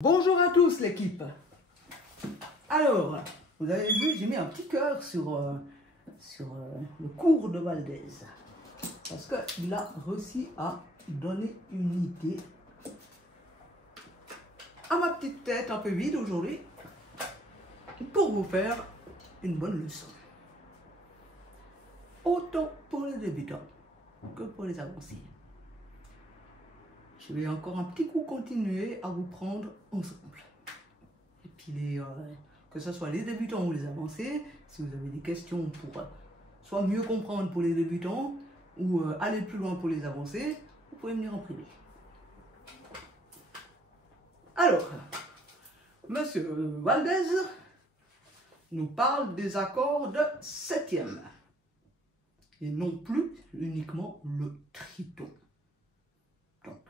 Bonjour à tous l'équipe. Alors, vous avez vu, j'ai mis un petit cœur sur le cours de Valdez. Parce qu'il a réussi à donner une idée à ma petite tête un peu vide aujourd'hui pour vous faire une bonne leçon. Autant pour les débutants que pour les avancés. Je vais encore un petit coup continuer à vous prendre ensemble. Et puis, que ce soit les débutants ou les avancés, si vous avez des questions pour soit mieux comprendre pour les débutants ou aller plus loin pour les avancés, vous pouvez venir en privé. Alors, Monsieur Valdez nous parle des accords de septième et non plus uniquement le triton.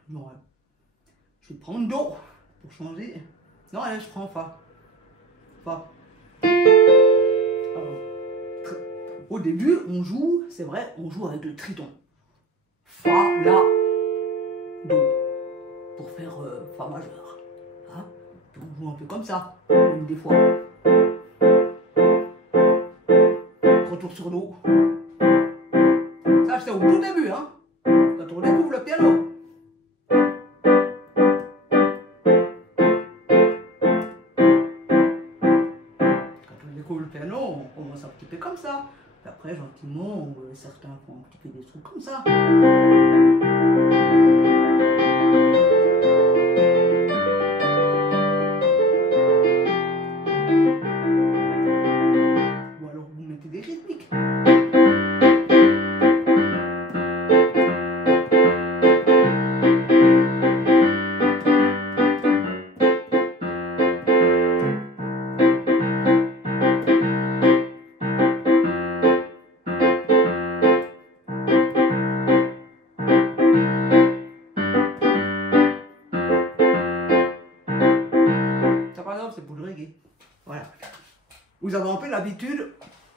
Donc, je vais prendre Do pour changer. Non, allez, je prends Fa. Fa. Alors, au début, on joue, c'est vrai, on joue avec le triton. Fa, La, Do. Pour faire Fa majeur. Hein? On joue un peu comme ça, même des fois. Retour sur Do. Ça, c'était au tout début, hein? Quand on découvre le piano. On commence un petit peu comme ça. Puis après, gentiment, certains font un petit peu des trucs comme ça. Ou alors vous mettez des rythmiques. C'est pour le reggae. Voilà. Vous avez un peu l'habitude,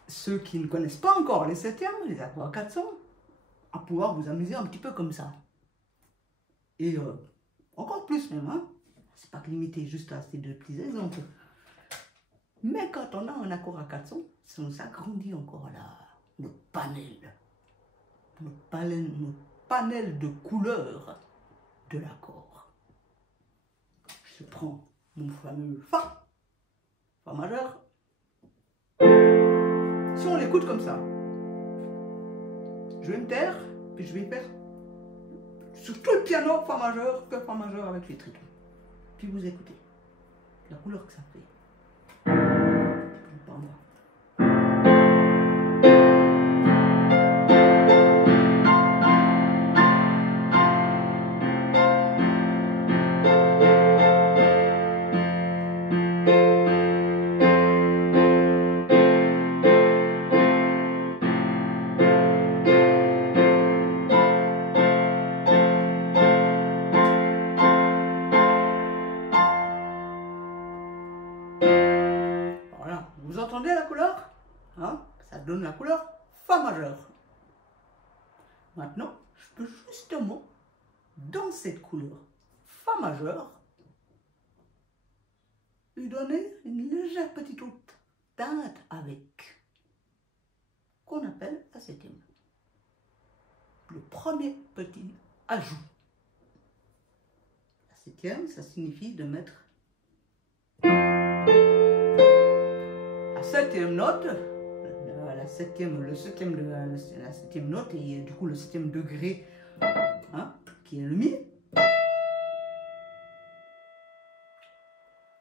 ceux qui ne connaissent pas encore les septièmes, les accords à 400, à pouvoir vous amuser un petit peu comme ça. Et encore plus même, hein. C'est pas limité juste à ces deux petits exemples. Mais quand on a un accord à 400, ça nous agrandit encore notre panel. Notre panel de couleurs de l'accord. Je prends mon fameux Fa, Fa majeur. Si on l'écoute comme ça, je vais me taire, puis je vais faire sur tout le piano Fa majeur, que Fa majeur avec les tritons. Puis vous écoutez la couleur que ça fait. Pas moi. Vous entendez la couleur, hein? Ça donne la couleur Fa majeur. Maintenant, je peux justement, dans cette couleur Fa majeur, lui donner une légère petite autre teinte avec, qu'on appelle la septième. Le premier petit ajout. La septième, ça signifie de mettre la septième note, la septième note et du coup le septième degré, hein, qui est le Mi.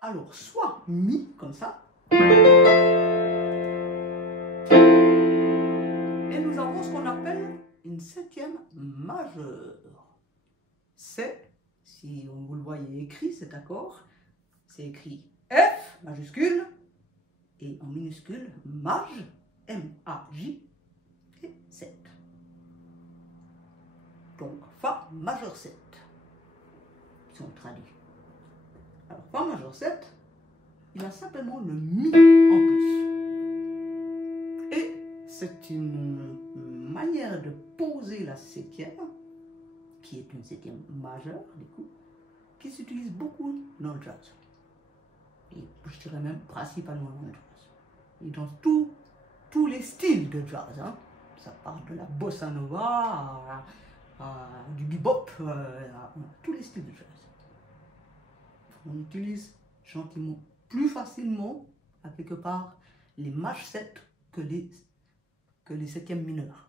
Alors soit Mi comme ça, et nous avons ce qu'on appelle une septième majeure. C'est, si vous le voyez écrit cet accord, c'est écrit F majuscule et en minuscule Maj, M-A-J et 7. Donc Fa majeur 7, si on traduit. Alors Fa majeur 7, il a simplement le Mi en plus. Et c'est une manière de poser la septième, qui est une septième majeure du coup, qui s'utilise beaucoup dans le jazz. Et je dirais même principalement dans le jazz. Et dans tous les styles de jazz. Hein. Ça part de la bossa nova du bebop, à tous les styles de jazz. On utilise gentiment plus facilement, à quelque part, les maj 7 que les septièmes mineurs.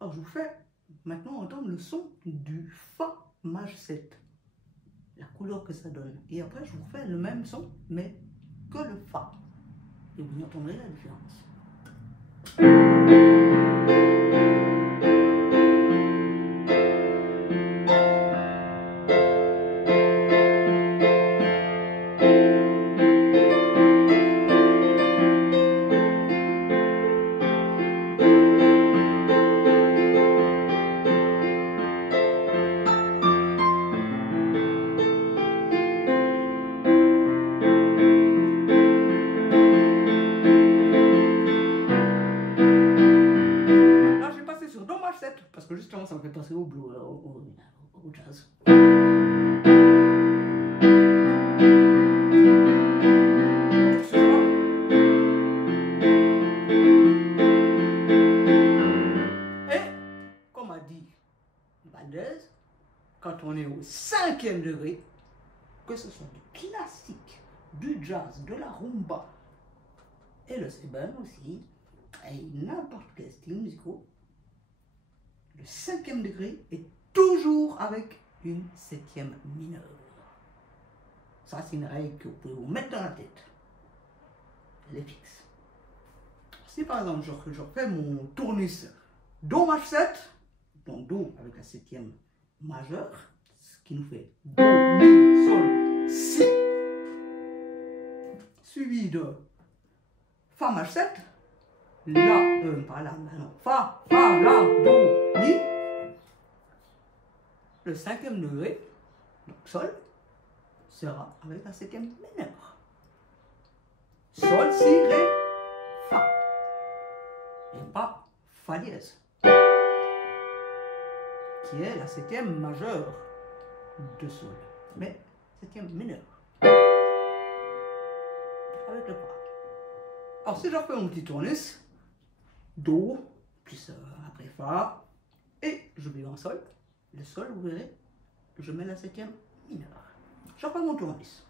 Alors je vous fais maintenant entendre le son du Fa maj 7, la couleur que ça donne. Et après je vous fais le même son, mais que le Fa. Et vous entendrez la différence. Parce que justement ça me fait penser au blues, au jazz. Et comme a dit Valdez, quand on est au 5e degré, que ce soit du classique, du jazz, de la rumba et le sébène aussi, et n'importe quel style musical, le 5e degré est toujours avec une 7e mineure. Ça, c'est une règle que vous pouvez vous mettre dans la tête. Elle est fixe. Si par exemple, je refais mon tournus Do maj 7, donc Do avec la 7e majeure, ce qui nous fait Do, Mi, Sol, Si, suivi de Fa maj 7, La, pas La, non, Fa, La, Do, Mi, le 5e degré, donc Sol, sera avec la 7e mineure. Sol, Si, Ré, Fa, et pas Fa dièse, qui est la 7e majeure de Sol, mais 7e mineure, avec le Fa. Alors si je refais mon petit tournus, Do, plus après Fa, et je vais en Sol. Le Sol, vous verrez, je mets la 7e mineure. Je refais mon tournus.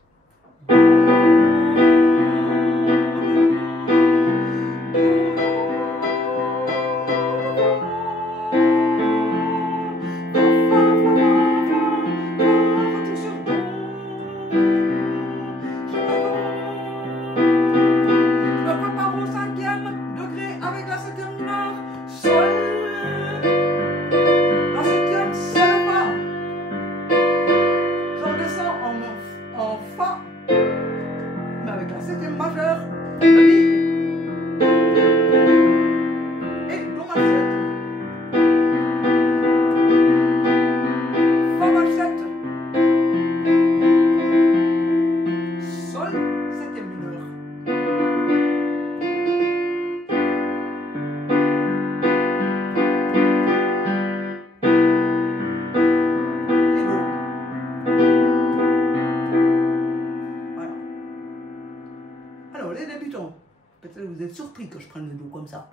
Les débutants, peut-être que vous êtes surpris que je prenne le Do comme ça,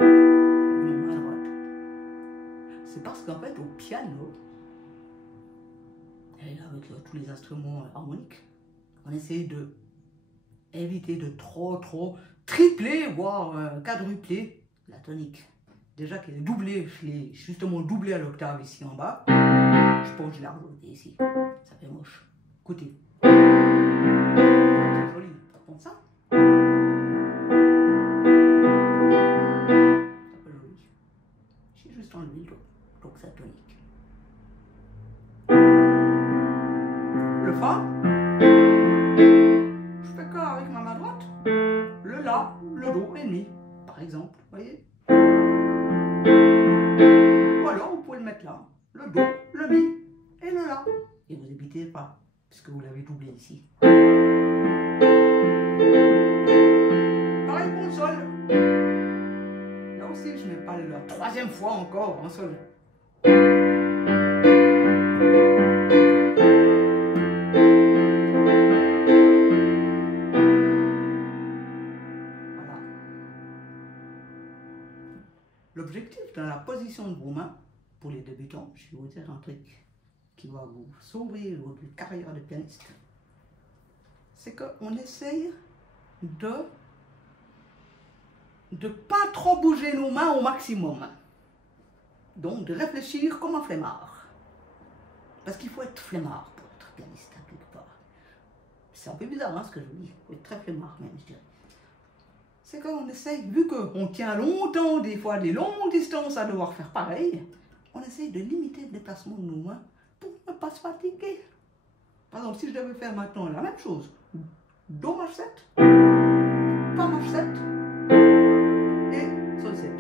c'est parce qu'en fait au piano et avec tous les instruments harmoniques, on essaie de éviter de trop tripler, voire quadrupler la tonique. Déjà qu'elle est doublée, je l'ai justement doublée à l'octave ici en bas. Je pense que je l'ai rajouté ici, ça fait moche. Écoutez, c'est joli, par contre ça. J'ai juste enlevé le Do, donc ça tonique. Le Fa, je fais quoi avec ma main droite? Le La, le Do et le Mi, par exemple, vous voyez? Ou alors vous pouvez le mettre là, le Do, le Mi et le La. Et vous évitez le Fa, puisque vous l'avez doublé ici. Pareil pour le Sol. Là aussi, je mets pas la 3e fois encore en Sol. dans la position de vos mains, pour les débutants, je vais vous dire un truc qui va vous sauver votre carrière de pianiste. C'est qu'on essaye de pas trop bouger nos mains au maximum. Donc de réfléchir comme un flemmard. Parce qu'il faut être flemmard pour être pianiste, hein, quelque part. C'est un peu bizarre hein, ce que je vous dis. Il faut être très flemmard même, je dirais. C'est qu'on essaye, vu qu'on tient longtemps, des fois des longues distances à devoir faire pareil, on essaye de limiter le déplacement de nos mains pour ne pas se fatiguer. Par exemple, si je devais faire maintenant la même chose, Do maj 7, Fa maj 7 et Sol 7.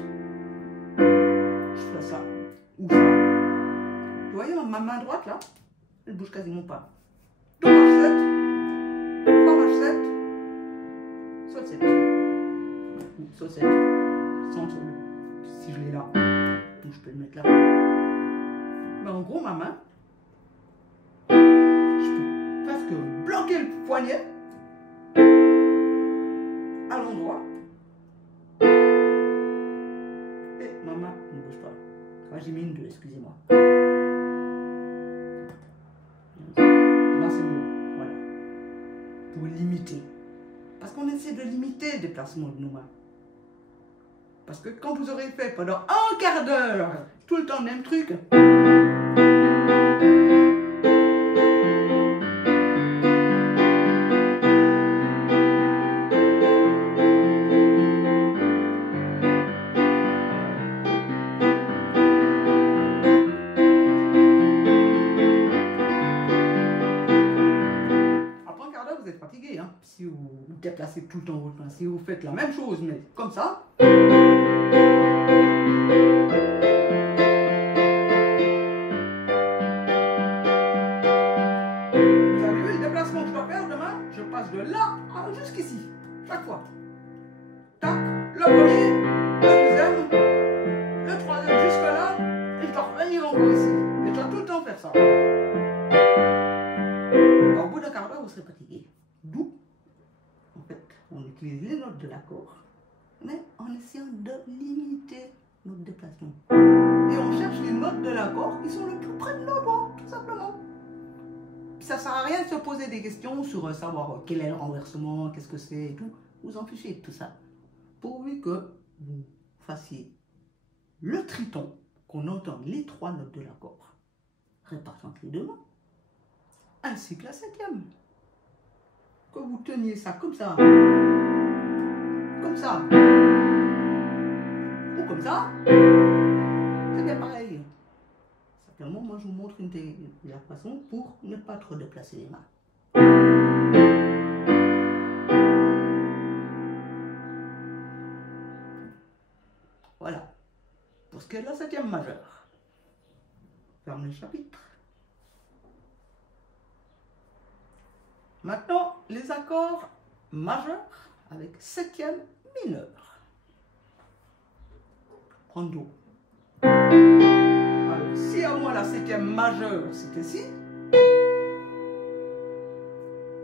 Je fais ça, ou ça. Vous voyez ma main droite là, elle bouge quasiment pas. Do maj 7, Fa maj 7, Sol 7. Ou Sol 7, sans sol, si je l'ai là, ou je peux le mettre là. Mais en gros, ma main, je peux presque bloquer le poignet à l'endroit et ma main ne bouge pas. Enfin, j'ai mis une 2, excusez-moi. Là, c'est mieux. Voilà. Pour limiter. Parce qu'on essaie de limiter le déplacement de nos mains. Parce que quand vous aurez fait pendant un quart d'heure tout le temps le même truc, vous êtes fatigué, hein, si vous vous déplacez tout le temps votre main. Si vous faites la même chose, mais comme ça, vous avez vu le déplacement que je dois faire demain? Je passe de là à jusqu'ici, chaque fois. Tac, le premier, le deuxième, le troisième, jusque là, et je dois revenir encore ici. Et je dois tout le temps faire ça. Au bout d'un quart d'heure, vous serez fatigué. D'où, en fait, on utilise les notes de l'accord, mais en essayant de limiter notre déplacement. Et on cherche les notes de l'accord qui sont le plus près de nos doigts, tout simplement. Ça ne sert à rien de se poser des questions sur savoir quel est le renversement, qu'est-ce que c'est et tout. Vous en fichez de tout ça. Pourvu que vous fassiez le triton, qu'on entende les 3 notes de l'accord, réparties entre les 2 mains, ainsi que la 7e. Que vous teniez ça comme ça, ou comme ça, c'est bien pareil. Simplement, moi je vous montre la façon pour ne pas trop déplacer les mains. Voilà, pour ce qui est de la 7e majeure. Ferme le chapitre. Maintenant, les accords majeurs avec 7e mineur. Prendre Do. Alors, si à moi la 7e majeure, c'est ici.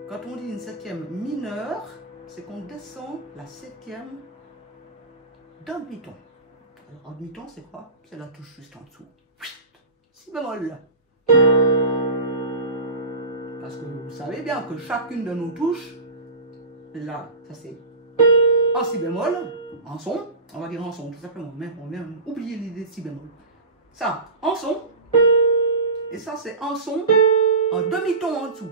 Quand on dit une 7e mineure, c'est qu'on descend la 7e d'un demi-ton. Alors, un demi-ton, c'est quoi? C'est la touche juste en dessous. Si bémol. Parce que vous savez bien que chacune de nos touches, là, ça c'est en si bémol, en son, on va dire en son tout simplement, mais on vient oublier l'idée de si bémol. Ça, en son, et ça c'est en son, en demi-ton en dessous.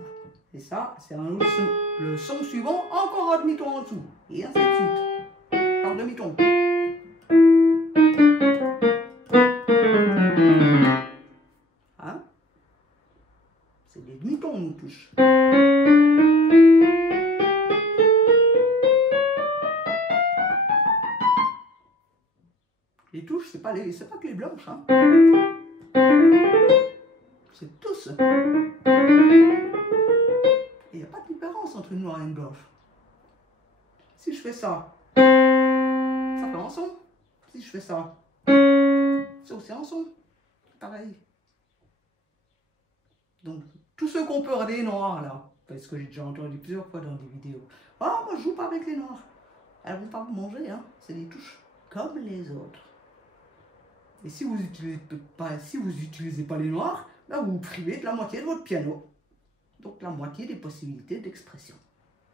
Et ça, c'est le son suivant, encore un demi-ton en dessous. Et ainsi de suite, par demi-ton. Hein? C'est des demi-tons nous touche. Les touches, c'est pas que les blanches, hein. C'est tous. Il n'y a pas de différence entre une noire et une blanche. Si je fais ça, ça fait en son. Si je fais ça, c'est aussi en son. Pareil. Donc, tous ceux qu'on peut regarder noirs là, parce que j'ai déjà entendu plusieurs fois dans des vidéos. Ah, moi je joue pas avec les noirs. Elles vont pas vous manger, hein. C'est des touches comme les autres. Et si vous n'utilisez pas les noirs, là, vous vous privez de la moitié de votre piano. Donc la moitié des possibilités d'expression.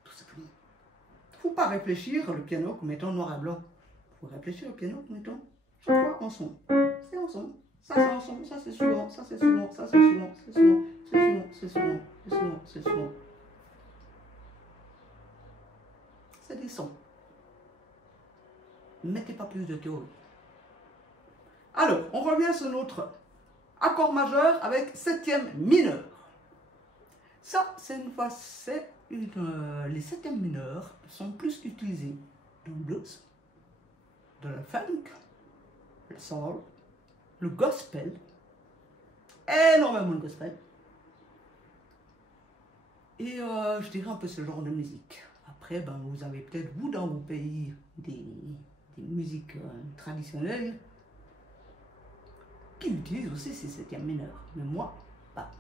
Tout simplement. Il ne faut pas réfléchir le piano comme étant noir et blanc. Il faut réfléchir le piano comme étant chaque fois en son. C'est en son. Ça c'est en son, ça c'est suivant, ça c'est suivant, ça c'est suivant, c'est suivant, c'est suivant, c'est suivant, c'est suivant, c'est suivant. C'est des sons. Ne mettez pas plus de théorie. Alors, on revient sur notre accord majeur avec septième mineur. Ça, c'est une fois, les septièmes mineurs sont plus utilisés dans le blues, dans le funk, le soul, le gospel, énormément de gospel, et je dirais un peu ce genre de musique. Après, ben, vous avez peut-être, vous, dans vos pays, des musiques traditionnelles qui utilisent aussi ces septièmes mineurs. Mais moi, pas.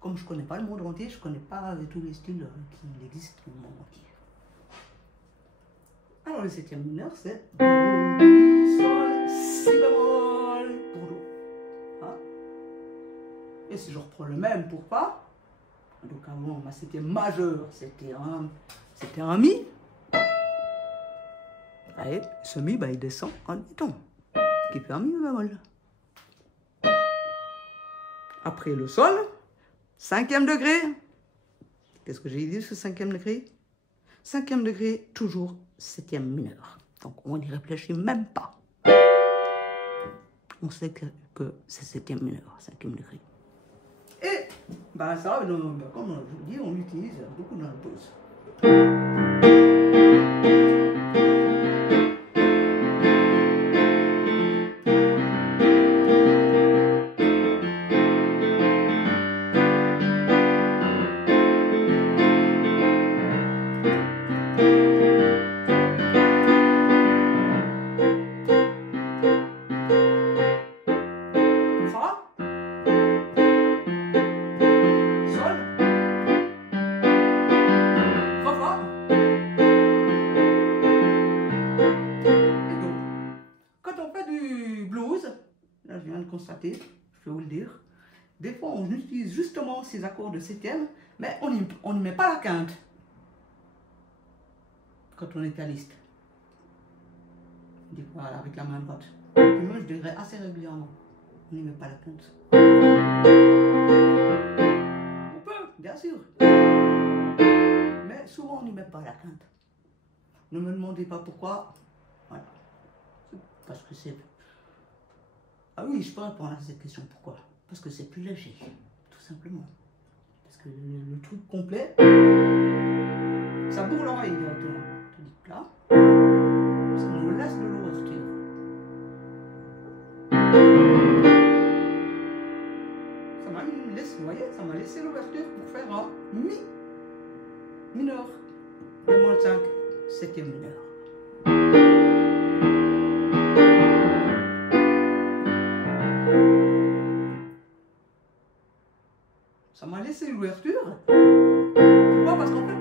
Comme je ne connais pas le monde entier, je ne connais pas tous les styles qui existent dans le monde entier. Alors, le septième mineur, c'est Do, Mi, Sol, Si bémol pour Do. Hein? Et si je reprends le même pour Fa, donc avant, ma septième majeur, c'était un Mi. Et ce Mi, bah, il descend en mi-ton, qui fait un Mi bémol. Après le Sol, cinquième degré. Qu'est-ce que j'ai dit sur cinquième degré? Cinquième degré, toujours septième mineur. Donc on n'y réfléchit même pas. On sait que c'est septième mineur, cinquième degré. Et ben ça, comme je vous dis, on l'utilise beaucoup dans le blues. Là, je viens de constater, je vais vous le dire. Des fois, on utilise justement ces accords de septième, mais on n'y met pas la quinte. Quand on est pianiste. Des fois, avec la main droite. Et moi, je dirais assez régulièrement. On n'y met pas la quinte. On peut, bien sûr. Mais souvent, on n'y met pas la quinte. Ne me demandez pas pourquoi. Voilà. Parce que c'est... Ah oui, je peux répondre à cette question. Pourquoi? Parce que c'est plus léger, tout simplement. Parce que le truc complet, ça bourre l'oreille directement. Tandis que là, ça nous laisse de l'ouverture. Ça m'a laissé, vous voyez, ça m'a laissé l'ouverture pour faire un Mi mineur. Bémol 5, septième mineur. Ça m'a laissé l'ouverture. Pourquoi? Parce qu'en fait,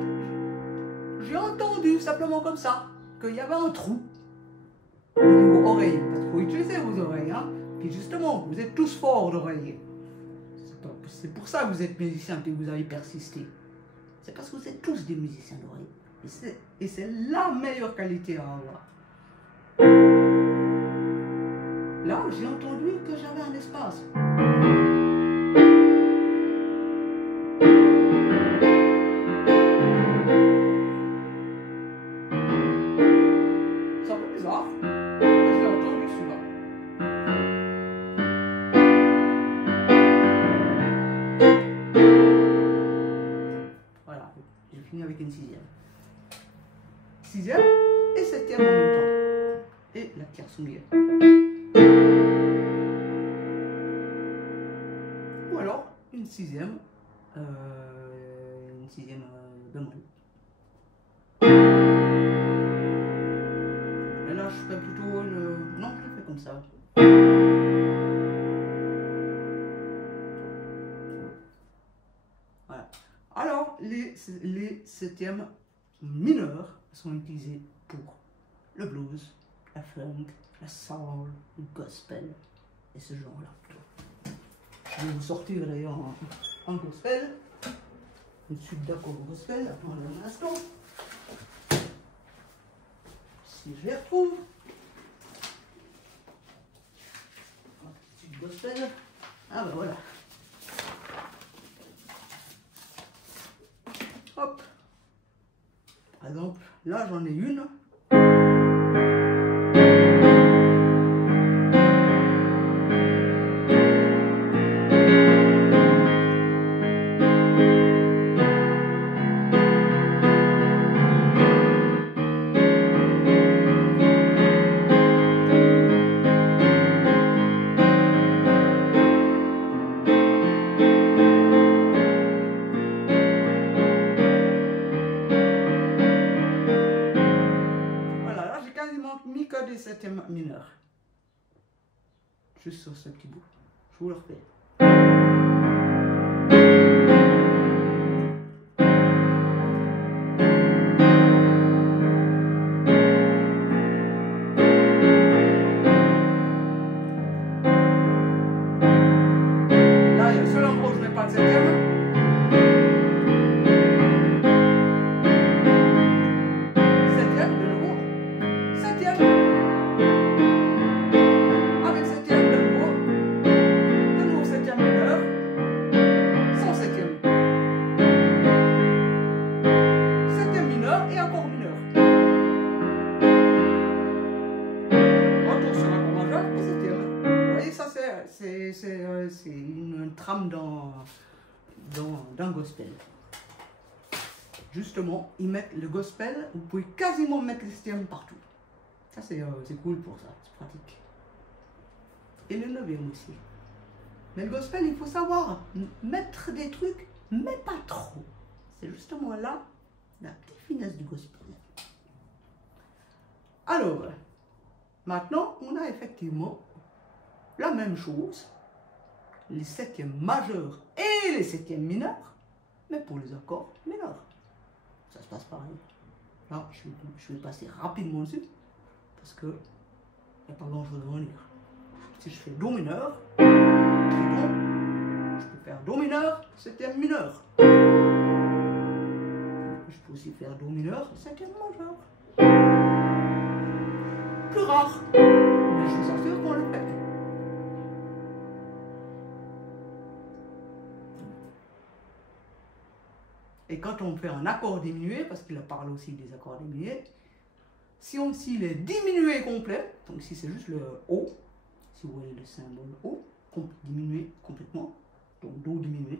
j'ai entendu simplement comme ça qu'il y avait un trou au niveau oreille. Parce qu'il faut utiliser vos oreilles. Hein. Puis justement, vous êtes tous forts d'oreilles. C'est pour ça que vous êtes musiciens et que vous avez persisté. C'est parce que vous êtes tous des musiciens d'oreille. Et c'est la meilleure qualité à avoir. Là, j'ai entendu que j'avais un espace. Avec une sixième. Sixième et septième en même temps. Et la tierce soulière. Ou alors une sixième bémol. Et là je ferais plutôt le... Non, je le fais comme ça. Voilà. Alors, les septièmes mineurs sont utilisés pour le blues, la funk, la soul, le gospel. et ce genre-là. Je vais vous sortir d'ailleurs en gospel, une suite d'accords gospel, attendez un instant. Si je les retrouve. Une suite gospel. Ah ben voilà. Hop. Par exemple, là j'en ai une. Mis que des septièmes mineurs. Juste sur ce petit bout. Je vous le refais. Là, il y a le seul endroit où je n'ai pas de septième. C'est une trame dans gospel. Justement, ils mettent le gospel, vous pouvez quasiment mettre les septièmes partout. Ça, c'est cool pour ça, c'est pratique. Et le neuvième aussi. Mais le gospel, il faut savoir mettre des trucs, mais pas trop. C'est justement là la petite finesse du gospel. Alors, maintenant, on a effectivement la même chose, les septièmes majeurs et les septièmes mineurs, mais pour les accords mineurs. Ça se passe pareil. Là, je vais passer rapidement dessus, parce que il n'y a pas grand chose à lire. Si je fais Do mineur, je peux faire Do mineur, septième mineur. Je peux aussi faire Do mineur, septième majeur. Plus rare, mais je vous assure qu'on le fait. Et quand on fait un accord diminué, parce qu'il a parlé aussi des accords diminués, si il est diminué complet, donc si c'est juste le O, si vous voyez le symbole O, diminué complètement, donc Do diminué.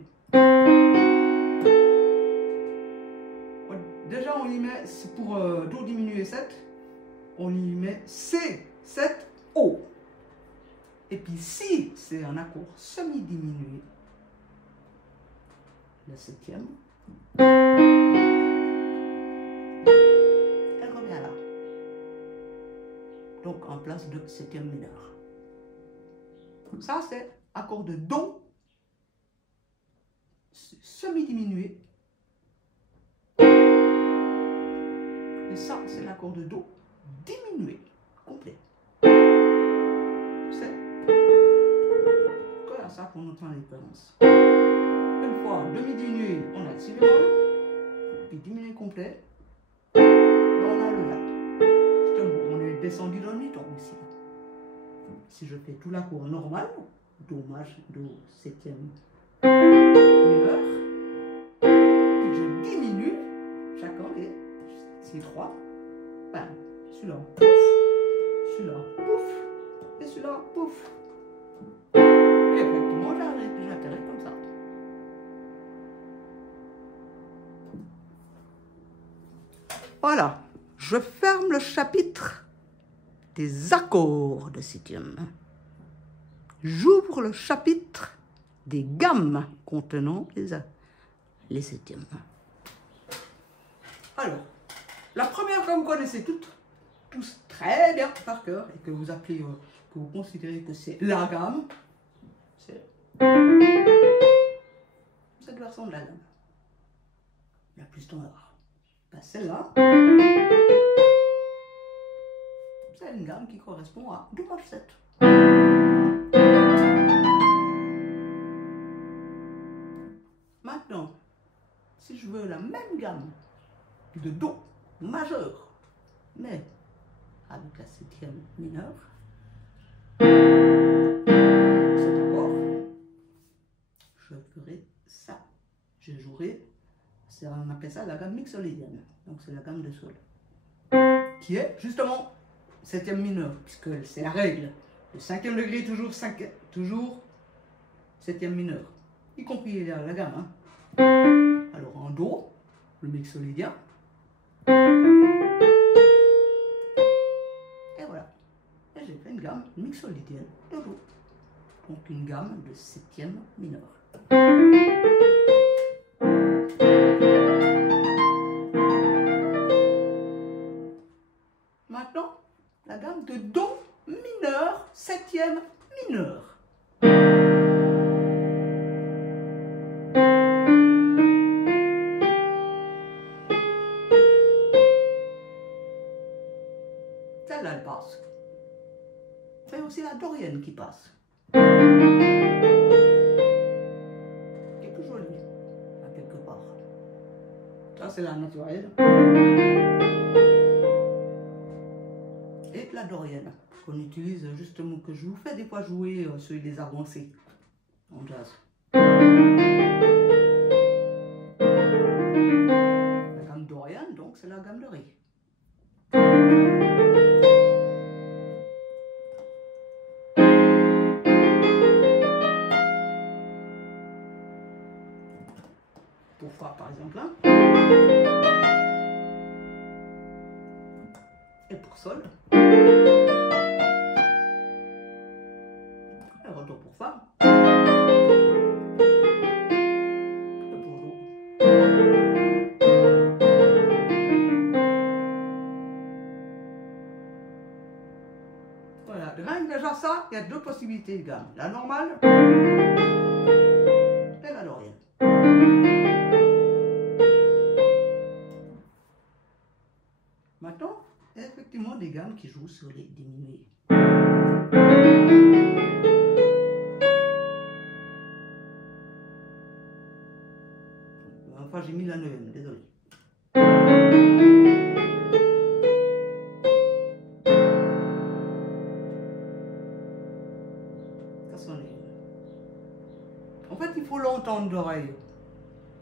Déjà on y met, pour Do diminué 7, on y met C, 7, O. Et puis si c'est un accord semi-diminué, le septième, elle revient là. Donc en place de septième mineur. Ça c'est accord de Do semi-diminué. Et ça c'est l'accord de Do diminué, complet. C'est comme ça qu'on entend la différence. Une fois demi-diminué, on active le bémol, puis diminué complet, on a le La. Justement, on est descendu dans le mi-ton aussi. Si je fais tout l'accord normal, Do majeur, Do septième mineur, puis je diminue chacun des ces trois, ben, celui-là, pouf, celui-là, pouf, et celui-là, pouf. Et effectivement, j'atterris comme ça. Voilà, je ferme le chapitre des accords de septième. J'ouvre le chapitre des gammes contenant les septièmes. Alors, la première que vous connaissez tous très bien par cœur, et que vous appelez, que vous considérez que c'est la gamme, c'est cette version de la gamme, la plus standard. Ben, celle-là, c'est une gamme qui correspond à Do maj 7. Maintenant, si je veux la même gamme de Do majeur, mais avec la septième mineure, cet accord, je ferai ça. Je jouerai, on appelle ça la gamme mixolydienne, donc c'est la gamme de Sol, qui est justement septième mineure, puisque c'est la règle. Le cinquième degré est toujours septième mineure, y compris la gamme. Hein. Alors en Do, le mixolydien. Et voilà. Et j'ai fait une gamme mixolydienne de Do. Donc une gamme de septième mineure. Maintenant, la gamme de Do mineur, septième mineur. Celle-là, elle passe. C'est aussi la dorienne qui passe. Quelque jolie, à quelque part. Ça, c'est la naturelle. Et la dorienne, qu'on utilise justement, que je vous fais des fois jouer sur les avancées en jazz. La gamme dorienne, donc, c'est la gamme de Ré. Pour Fa, par exemple, hein. Et pour Sol. Et retour pour Fa. Et pour Do. Voilà, rien que déjà ça, il y a deux possibilités de gamme. La normale et la dorienne. Maintenant, il y a effectivement des gammes qui jouent sur les diminués. Enfin, j'ai mis la neuvième, désolé. Ça sonne. En fait, il faut l'entendre d'oreille.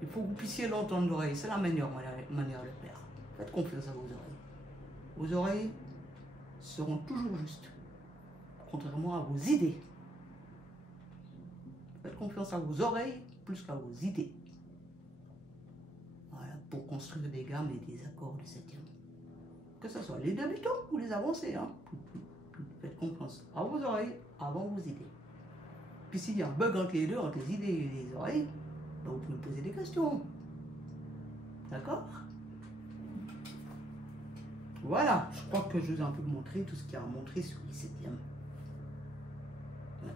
Il faut que vous puissiez l'entendre d'oreille. C'est la meilleure manière de le faire. Faites confiance à vos oreilles. Vos oreilles seront toujours justes, contrairement à vos idées. Faites confiance à vos oreilles plus qu'à vos idées. Voilà, pour construire des gammes et des accords de septième. Que ce soit les débutants ou les avancés. Hein. Faites confiance à vos oreilles avant vos idées. Puis s'il y a un bug entre les deux, entre les idées et les oreilles, ben vous pouvez me poser des questions. D'accord? Voilà, je crois que je vous ai un peu montré tout ce qu'il y a à montrer sur les septièmes. Ouais.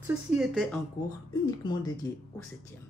Ceci était un cours uniquement dédié au septième.